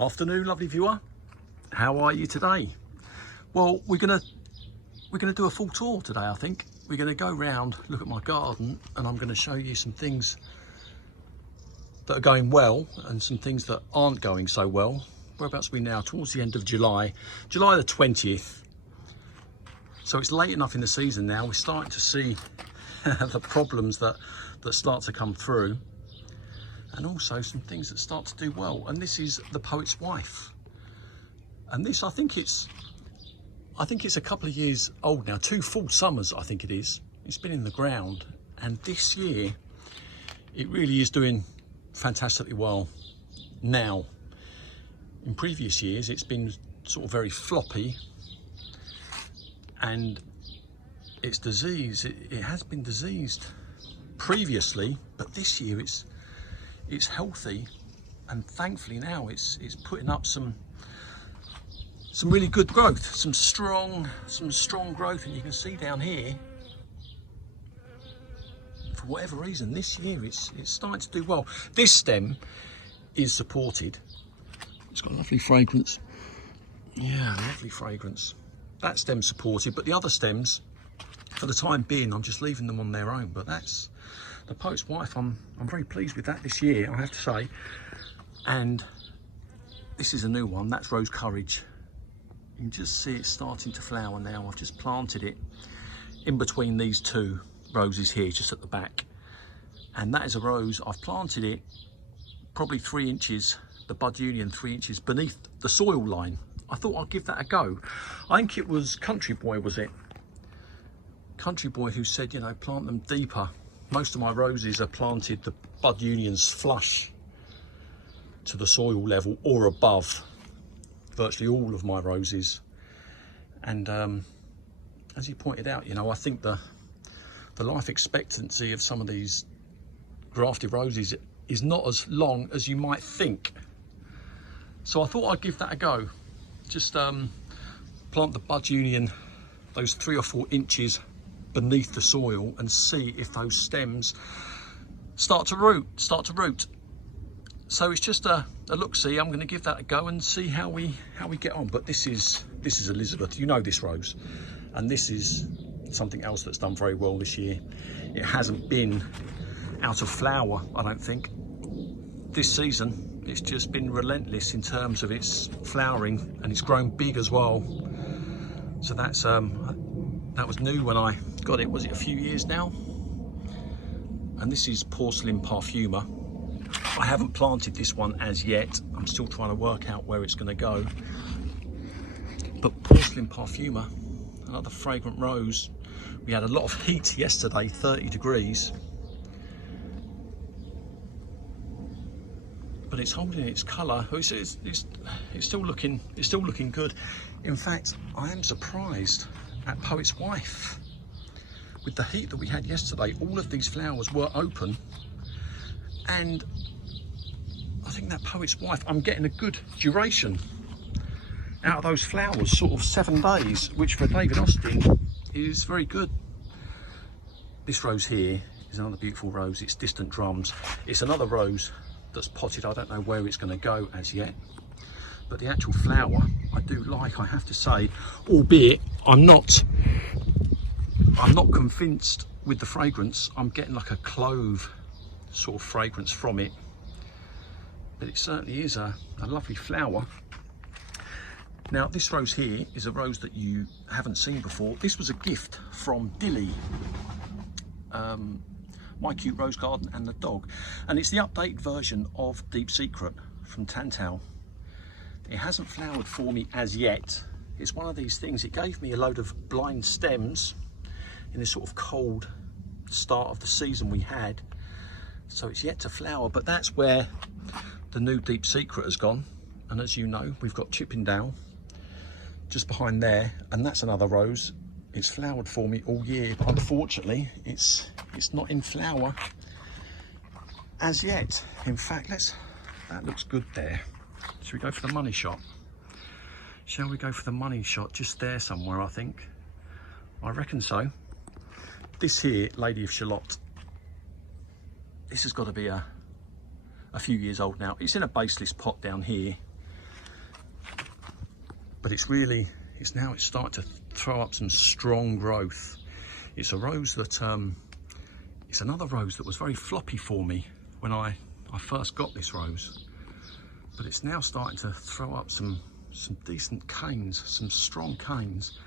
Afternoon, lovely viewer. How are you today? Well, we're gonna do a full tour today. I think we're gonna go round, look at my garden, and I'm gonna show you some things that are going well and some things that aren't going so well. Whereabouts are we now? Towards the end of July the 20th. So it's late enough in the season now. We're starting to see the problems that start to come through, and also some things that start to do well. And this is the Poet's Wife, and this I think it's a couple of years old now, 2 full summers I think it is. It's been in the ground, and this year it really is doing fantastically well. Now, in previous years it's been sort of very floppy, and it's diseased. It has been diseased previously, but this year it's healthy, and thankfully now it's putting up some really good growth, some strong growth. And you can see down here, for whatever reason this year it's starting to do well. This stem is supported. It's got a lovely fragrance. Yeah, lovely fragrance. That stem's supported, but the other stems, for the time being, I'm just leaving them on their own. But that's the Poet's Wife. I'm very pleased with that this year, I have to say. And this is a new one. That's Rose Courage. You can just see it starting to flower now. I've just planted it in between these 2 roses here, just at the back. And that is a rose. I've planted it probably 3 inches, the bud union 3 inches beneath the soil line. I thought I'd give that a go. I think it was Country Boy, was it? Country Boy, who said, you know, plant them deeper. Most of my roses are planted, the bud unions flush to the soil level or above. Virtually all of my roses. And as he pointed out, you know, I think the life expectancy of some of these grafted roses is not as long as you might think. So I thought I'd give that a go. Just plant the bud union those 3 or 4 inches beneath the soil and see if those stems start to root. So it's just a look-see. I'm going to give that a go and see how we get on. But this is Elizabeth. You know this rose, and this is something else that's done very well this year. It hasn't been out of flower, I don't think, this season. It's just been relentless in terms of its flowering, and it's grown big as well. So that's that was new when I got it. Was it a few years now? And this is Porcelain Parfumer. I haven't planted this one as yet. I'm still trying to work out where it's going to go. But Porcelain Parfumer, another fragrant rose. We had a lot of heat yesterday, 30 degrees. But it's holding its colour. It's still looking good. In fact, I am surprised at Poet's Wife. With the heat that we had yesterday, all of these flowers were open, and I think that Poet's Wife, I'm getting a good duration out of those flowers, sort of 7 days, which for David Austin is very good. This rose here is another beautiful rose. It's Distant Drums. It's another rose that's potted. I don't know where it's going to go as yet, but the actual flower I do like, I have to say, albeit I'm not convinced with the fragrance. I'm getting like a clove sort of fragrance from it, but it certainly is a lovely flower. Now this rose here is a rose that you haven't seen before. This was a gift from Dilly, My Cute Rose Garden and the dog, and it's the updated version of Deep Secret from Tantal. It hasn't flowered for me as yet. It's one of these things. It gave me a load of blind stems in this sort of cold start of the season we had, so it's yet to flower. But that's where the new Deep Secret has gone, and as you know, we've got Chippendale just behind there, and that's another rose. It's flowered for me all year, but unfortunately it's not in flower as yet. In fact, that looks good there. Should we go for the money shot? Shall we go for the money shot? Just there somewhere, I think. I reckon so. This here, Lady of Shalott, this has got to be a few years old now. It's in a baseless pot down here, but it's starting to throw up some strong growth. It's a rose that, it's another rose that was very floppy for me when I first got this rose, but it's now starting to throw up some decent canes, some strong canes.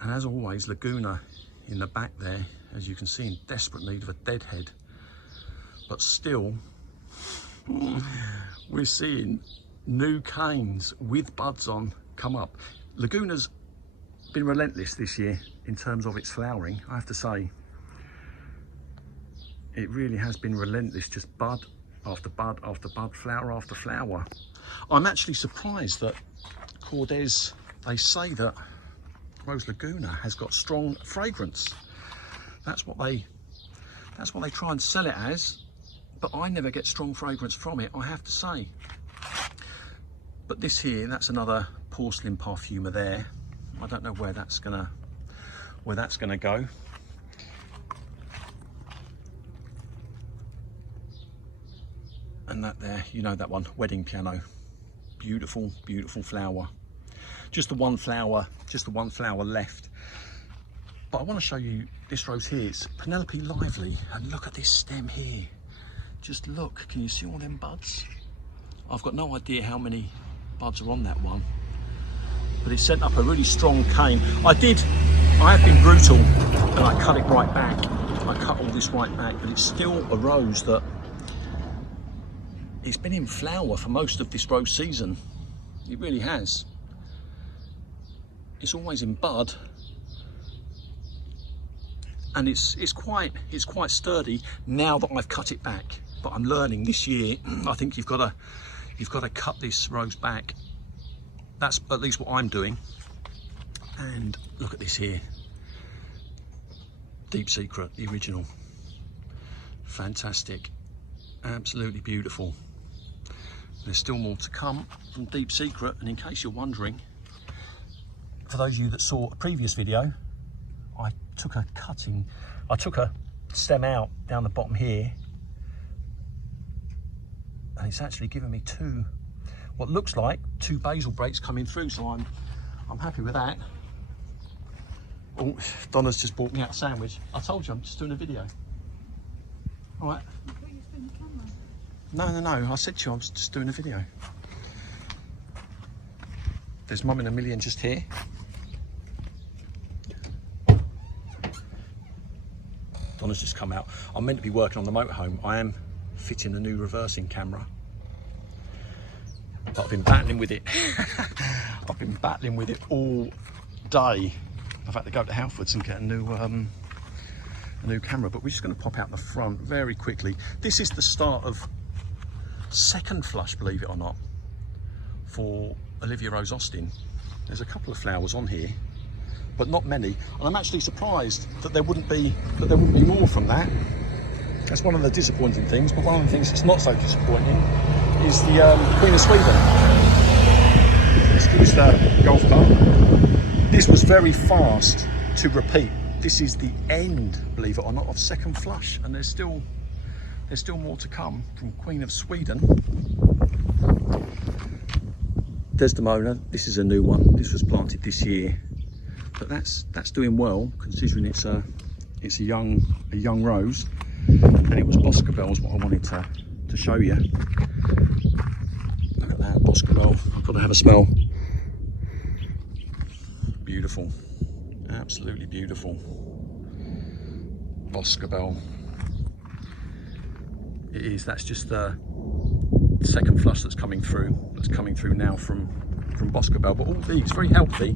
And as always, Laguna in the back there, as you can see, in desperate need of a deadhead. But still, we're seeing new canes with buds on come up. Laguna's been relentless this year in terms of its flowering, I have to say. It really has been relentless, just bud after bud after bud, flower after flower. I'm actually surprised that Kordes, they say that Rose Laguna has got strong fragrance. That's what they try and sell it as, but I never get strong fragrance from it, I have to say. But this here, that's another porcelain parfumer there. I don't know where that's gonna go. And that there, you know that one, wedding piano. Beautiful, beautiful flower. Just the one flower left. But I want to show you this rose here. It's Penelope Lively, and look at this stem here. Just look, can you see all them buds? I've got no idea how many buds are on that one, but it sent up a really strong cane. I have been brutal, and I cut it right back. I cut all this right back, but it's still a rose that it's been in flower for most of this rose season. It really has. It's always in bud, and it's quite sturdy now that I've cut it back. But I'm learning this year. I think you've got to cut this rose back. That's at least what I'm doing. And look at this here, Deep Secret, the original. Fantastic, absolutely beautiful. There's still more to come from Deep Secret, and in case you're wondering, for those of you that saw a previous video, I took a stem out down the bottom here, and it's actually given me what looks like two basil breaks coming through, so I'm happy with that. Oh, Donna's just brought me out a sandwich. I told you I'm just doing a video. All right. I thought you were doing the camera. No, I said to you I was just doing a video. There's Mum in a Million just here. Donna's just come out. I'm meant to be working on the motorhome. I am fitting a new reversing camera, but I've been battling with it. I've been battling with it all day. I've had to go to Halfords and get a new camera, but we're just going to pop out the front very quickly. This is the start of second flush, believe it or not, for Olivia Rose Austin. There's a couple of flowers on here, but not many, and I'm actually surprised that there wouldn't be more from that. That's one of the disappointing things, but one of the things that's not so disappointing is the Queen of Sweden. This is the golf cart. This was very fast to repeat. This is the end, believe it or not, of second flush, and there's still more to come from Queen of Sweden. Desdemona, this is a new one. This was planted this year, but that's doing well considering it's a young rose. And it was Boscobel's what I wanted to show you. Look at that, Boscobel. I've got to have a smell. Beautiful, absolutely beautiful. Boscobel. It is. That's just the second flush that's coming through. That's coming through now from Boscobel. But all these very healthy.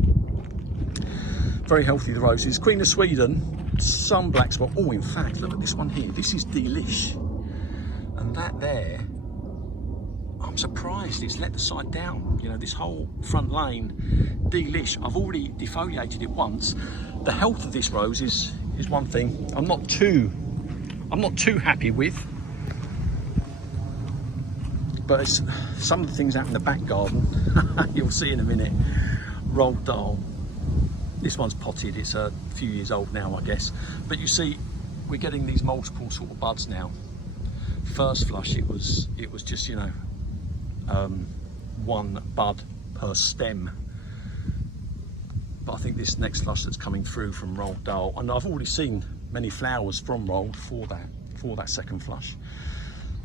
Very healthy, the roses. Queen of Sweden. Some black spot. Oh, in fact, look at this one here. This is Delish, and that there, I'm surprised it's let the side down. You know, this whole front lane, Delish. I've already defoliated it once. The health of this rose is one thing I'm not too happy with, but it's some of the things out in the back garden. You'll see in a minute. Roald Dahl. This one's potted, it's a few years old now, I guess. But you see, we're getting these multiple sort of buds now. First flush, it was just, you know, one bud per stem. But I think this next flush that's coming through from rolled dull, and I've already seen many flowers from rolled for that second flush.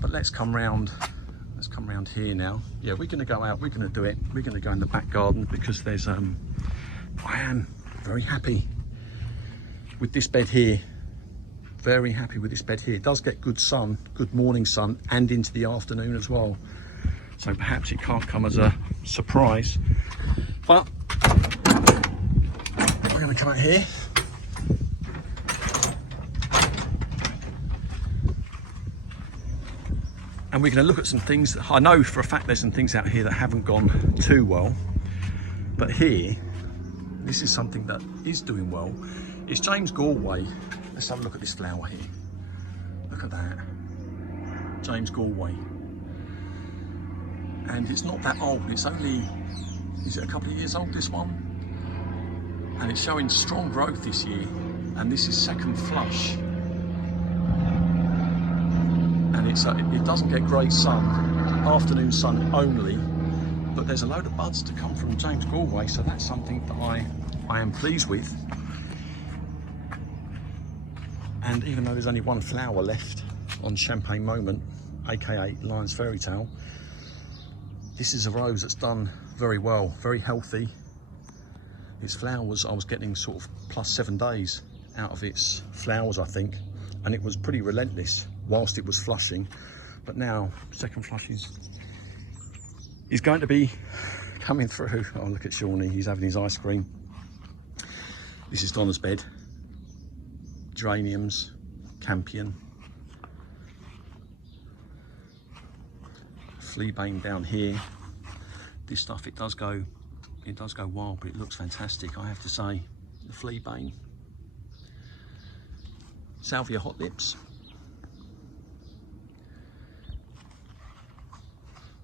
But let's come round here now. Yeah, we're going to go out, we're going to do it, we're going to go in the back garden, because there's I am very happy with this bed here. Very happy with this bed here. It does get good sun, good morning sun, and into the afternoon as well. So perhaps it can't come as a surprise. But we're going to come out here. And we're going to look at some things. I know for a fact there's some things out here that haven't gone too well. But here, this is something that is doing well. It's James Galway. Let's have a look at this flower here. Look at that. James Galway. And it's not that old. It's only, is it a couple of years old, this one? And it's showing strong growth this year. And this is second flush. And it doesn't get great sun, afternoon sun only, but there's a load of buds to come from James Galway, so that's something that I am pleased with. And even though there's only one flower left on Champagne Moment, aka Lion's Fairy Tale, this is a rose that's done very well, very healthy. Its flowers, I was getting sort of +7 days out of its flowers, I think, and it was pretty relentless whilst it was flushing. But now second flush is going to be coming through. Oh, look at Shawnee, he's having his ice cream. This is Donna's bed. Geraniums, campion, fleabane down here. This stuff, it does go wild, but it looks fantastic, I have to say. The fleabane, salvia hot lips.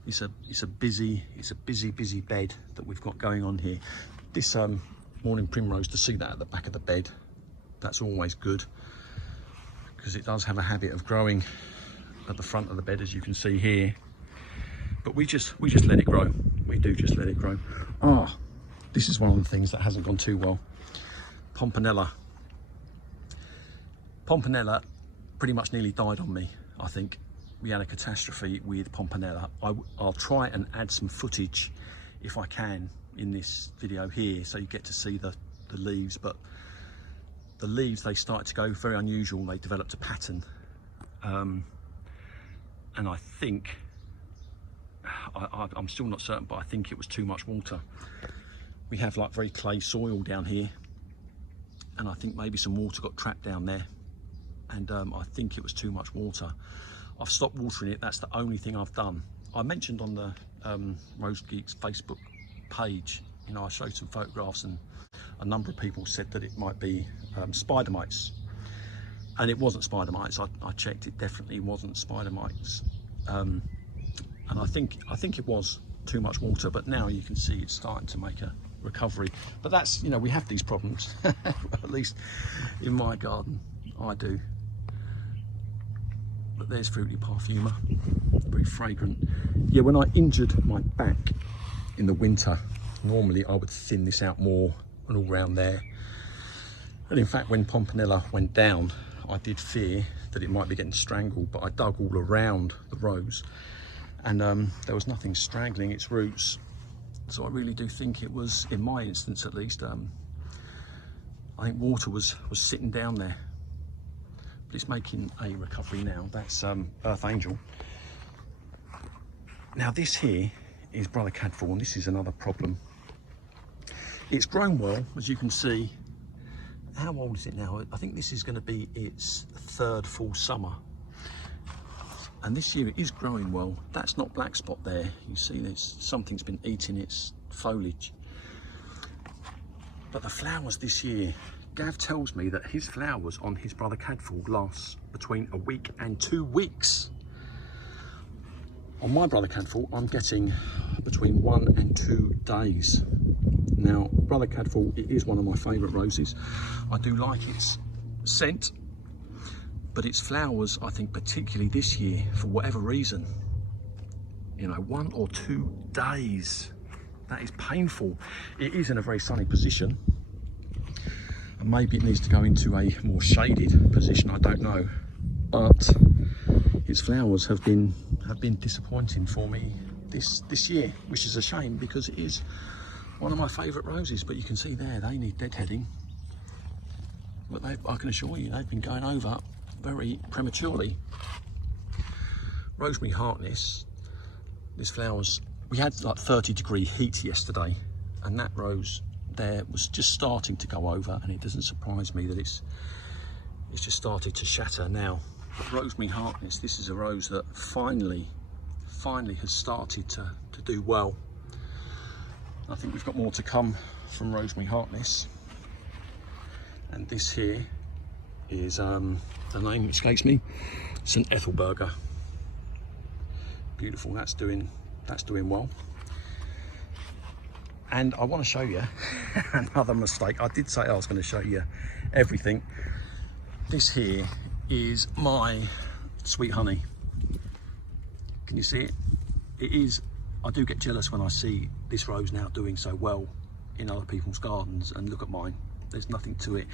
It's a busy bed that we've got going on here. This morning primrose, to see that at the back of the bed, that's always good, because it does have a habit of growing at the front of the bed, as you can see here. But we just let it grow. We do just let it grow. Ah, this is one of the things that hasn't gone too well. Pomponella. Pomponella pretty much nearly died on me, I think. We had a catastrophe with Pomponella. I'll try and add some footage if I can in this video here, so you get to see the leaves. But the leaves, they started to go very unusual. They developed a pattern, and I think, I'm still not certain, but I think it was too much water. We have like very clay soil down here, and I think maybe some water got trapped down there, and I think it was too much water. I've stopped watering it. That's the only thing I've done. I mentioned on the Rose Geeks Facebook page, you know, I showed some photographs, and a number of people said that it might be spider mites, and it wasn't spider mites. I checked, it definitely wasn't spider mites, and I think it was too much water. But now you can see it's starting to make a recovery. But that's, you know, we have these problems. At least in my garden, I do. But there's Fruity Parfuma, very fragrant. Yeah, when I injured my back in the winter, normally I would thin this out more and all around there. And in fact, when Pomponella went down, I did fear that it might be getting strangled, but I dug all around the rose, and there was nothing strangling its roots. So I really do think it was, in my instance at least, I think water was sitting down there. But it's making a recovery now. That's Earth Angel. Now this here is Brother Cadthorn. This is another problem. It's grown well, as you can see. How old is it now? I think this is going to be its third full summer. And this year it is growing well. That's not black spot there. You see there's something's been eating its foliage. But the flowers this year, Gav tells me that his flowers on his Brother Cadthorn lasts between a week and 2 weeks. On my Brother Cadthorn, I'm getting between 1 and 2 days. Now, Brother Cadthorn, it is one of my favourite roses. I do like its scent, but its flowers, I think particularly this year, for whatever reason, you know, 1 or 2 days, That is painful. It is in a very sunny position, and maybe it needs to go into a more shaded position, I don't know. But its flowers have been disappointing for me this year, which is a shame because it is one of my favourite roses. But you can see there, they need deadheading. But I can assure you, they've been going over very prematurely. Rosemary Harkness, this flowers, we had like 30-degree heat yesterday, and that rose there was just starting to go over, and it doesn't surprise me that it's just started to shatter now. But Rosemary Harkness, this is a rose that finally has started to do well. I think we've got more to come from Rosemary Harkness. And this here is the name escapes me, St. Ethelberger. Beautiful, that's doing well. And I want to show you another mistake. I did say I was going to show you everything. This here is my sweet honey. Can you see it? It is, I do get jealous when I see this rose now doing so well in other people's gardens, and look at mine. There's nothing to it.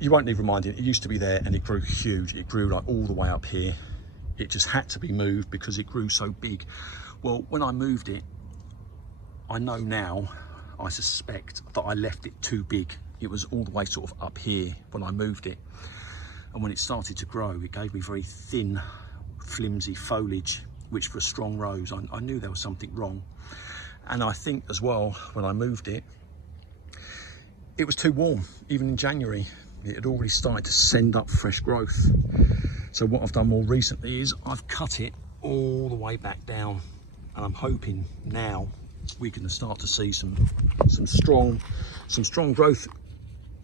You won't need reminding, it used to be there and it grew huge. It grew like all the way up here. It just had to be moved because it grew so big. Well, when I moved it, I know now, I suspect that I left it too big. It was all the way sort of up here when I moved it. And when it started to grow, it gave me very thin, flimsy foliage, which for a strong rose, I knew there was something wrong. And I think as well, when I moved it, it was too warm. Even in January, it had already started to send up fresh growth. So what I've done more recently is I've cut it all the way back down, and I'm hoping now we can start to see some strong growth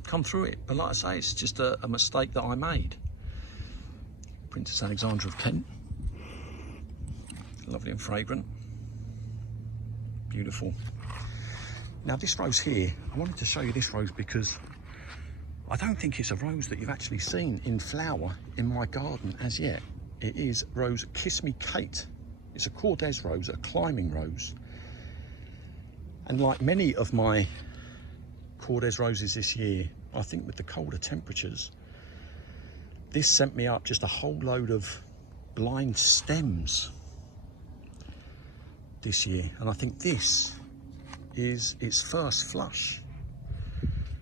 come through it. But like I say, it's just a mistake that I made. Princess Alexandra of Kent, lovely and fragrant, beautiful. Now this rose here, I wanted to show you this rose because I don't think it's a rose that you've actually seen in flower in my garden as yet. It is rose Kiss Me Kate. It's a Kordes rose, a climbing rose. And like many of my Kordes roses this year, I think with the colder temperatures, this sent me up just a whole load of blind stems this year. And I think this is its first flush,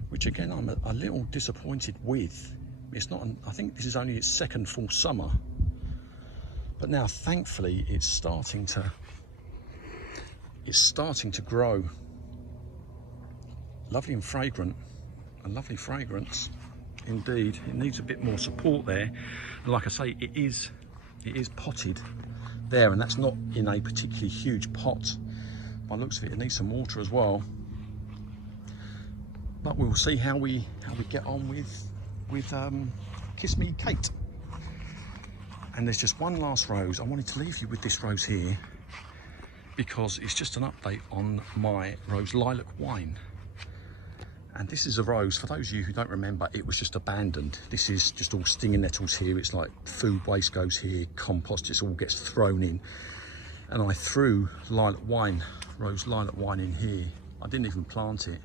which again I'm a little disappointed with. It's not, I think this is only its second full summer, but now thankfully it's starting to grow. Lovely and fragrant, a lovely fragrance indeed. It needs a bit more support there, and like I say, it is potted there, and that's not in a particularly huge pot. By the looks of it, it needs some water as well. But we'll see how we get on with Kiss Me Kate. And there's just one last rose. I wanted to leave you with this rose here because it's just an update on my rose Lilac Wine. And this is a rose, for those of you who don't remember, it was just abandoned. This is just all stinging nettles here. It's like food waste goes here, compost, it all gets thrown in. And I threw Lilac Wine, rose Lilac Wine in here. I didn't even plant it.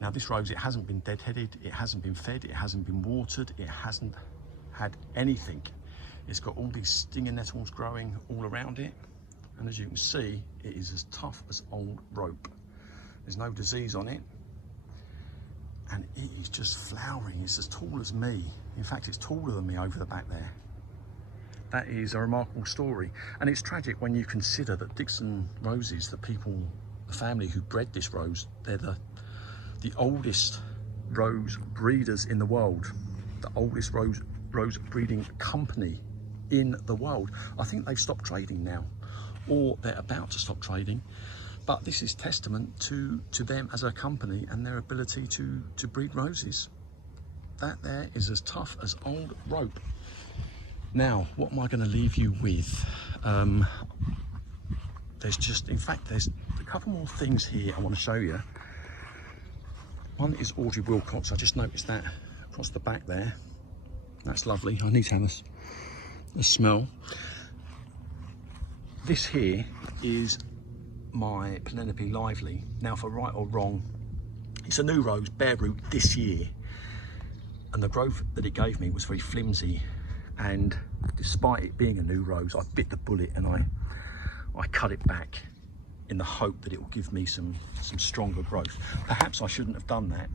Now this rose, it hasn't been deadheaded, it hasn't been fed, it hasn't been watered, it hasn't had anything. It's got all these stinging nettles growing all around it. And as you can see, it is as tough as old rope. There's no disease on it. And it is just flowering. It's as tall as me. In fact, it's taller than me over the back there. That is a remarkable story. And it's tragic when you consider that Dixon roses, the family who bred this rose, they're the oldest rose breeders in the world. The oldest rose breeding company in the world. I think they've stopped trading now, or they're about to stop trading. But this is testament to them as a company and their ability to breed roses. That there is as tough as old rope. Now, what am I going to leave you with? There's a couple more things here I want to show you. One is Audrey Wilcox. I just noticed that across the back there. That's lovely. I need to have a smell. This here is my Penelope Lively. Now, for right or wrong, it's a new rose, bare root this year, and the growth that it gave me was very flimsy, and despite it being a new rose, I bit the bullet and I cut it back in the hope that it will give me some stronger growth. Perhaps I shouldn't have done that.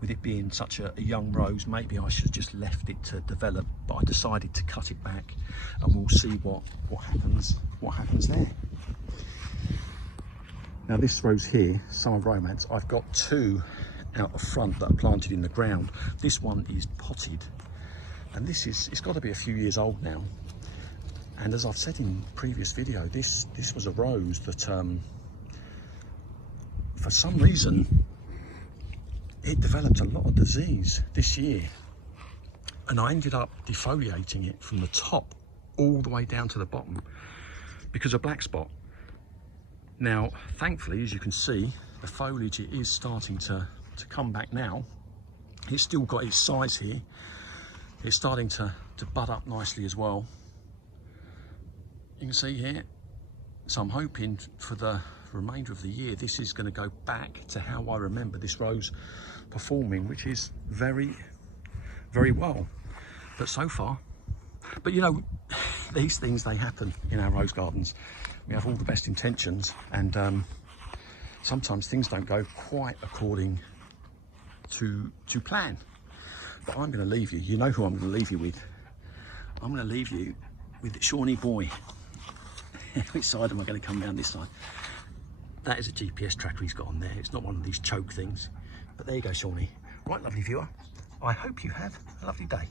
With it being such a young rose, maybe I should have just left it to develop, but I decided to cut it back, and we'll see what happens there. Now this rose here, Summer Romance, I've got two out the front that are planted in the ground. This one is potted, and it's got to be a few years old now. And as I've said in previous video, this was a rose that for some reason it developed a lot of disease this year, and I ended up defoliating it from the top all the way down to the bottom because of black spot. Now thankfully, as you can see, the foliage is starting to come back now. It's still got its size here. It's starting to bud up nicely as well. You can see here. So I'm hoping for the remainder of the year this is going to go back to how I remember this rose performing, which is very, very well. But so far, but you know, these things, they happen in our rose gardens. We have all the best intentions, and sometimes things don't go quite according to plan. But I'm going to leave you. You know who I'm going to leave you with. I'm going to leave you with Shawnee Boy. Which side am I going to come down this side? That is a GPS tracker he's got on there. It's not one of these choke things. But there you go, Shawnee. Right, lovely viewer. I hope you have a lovely day.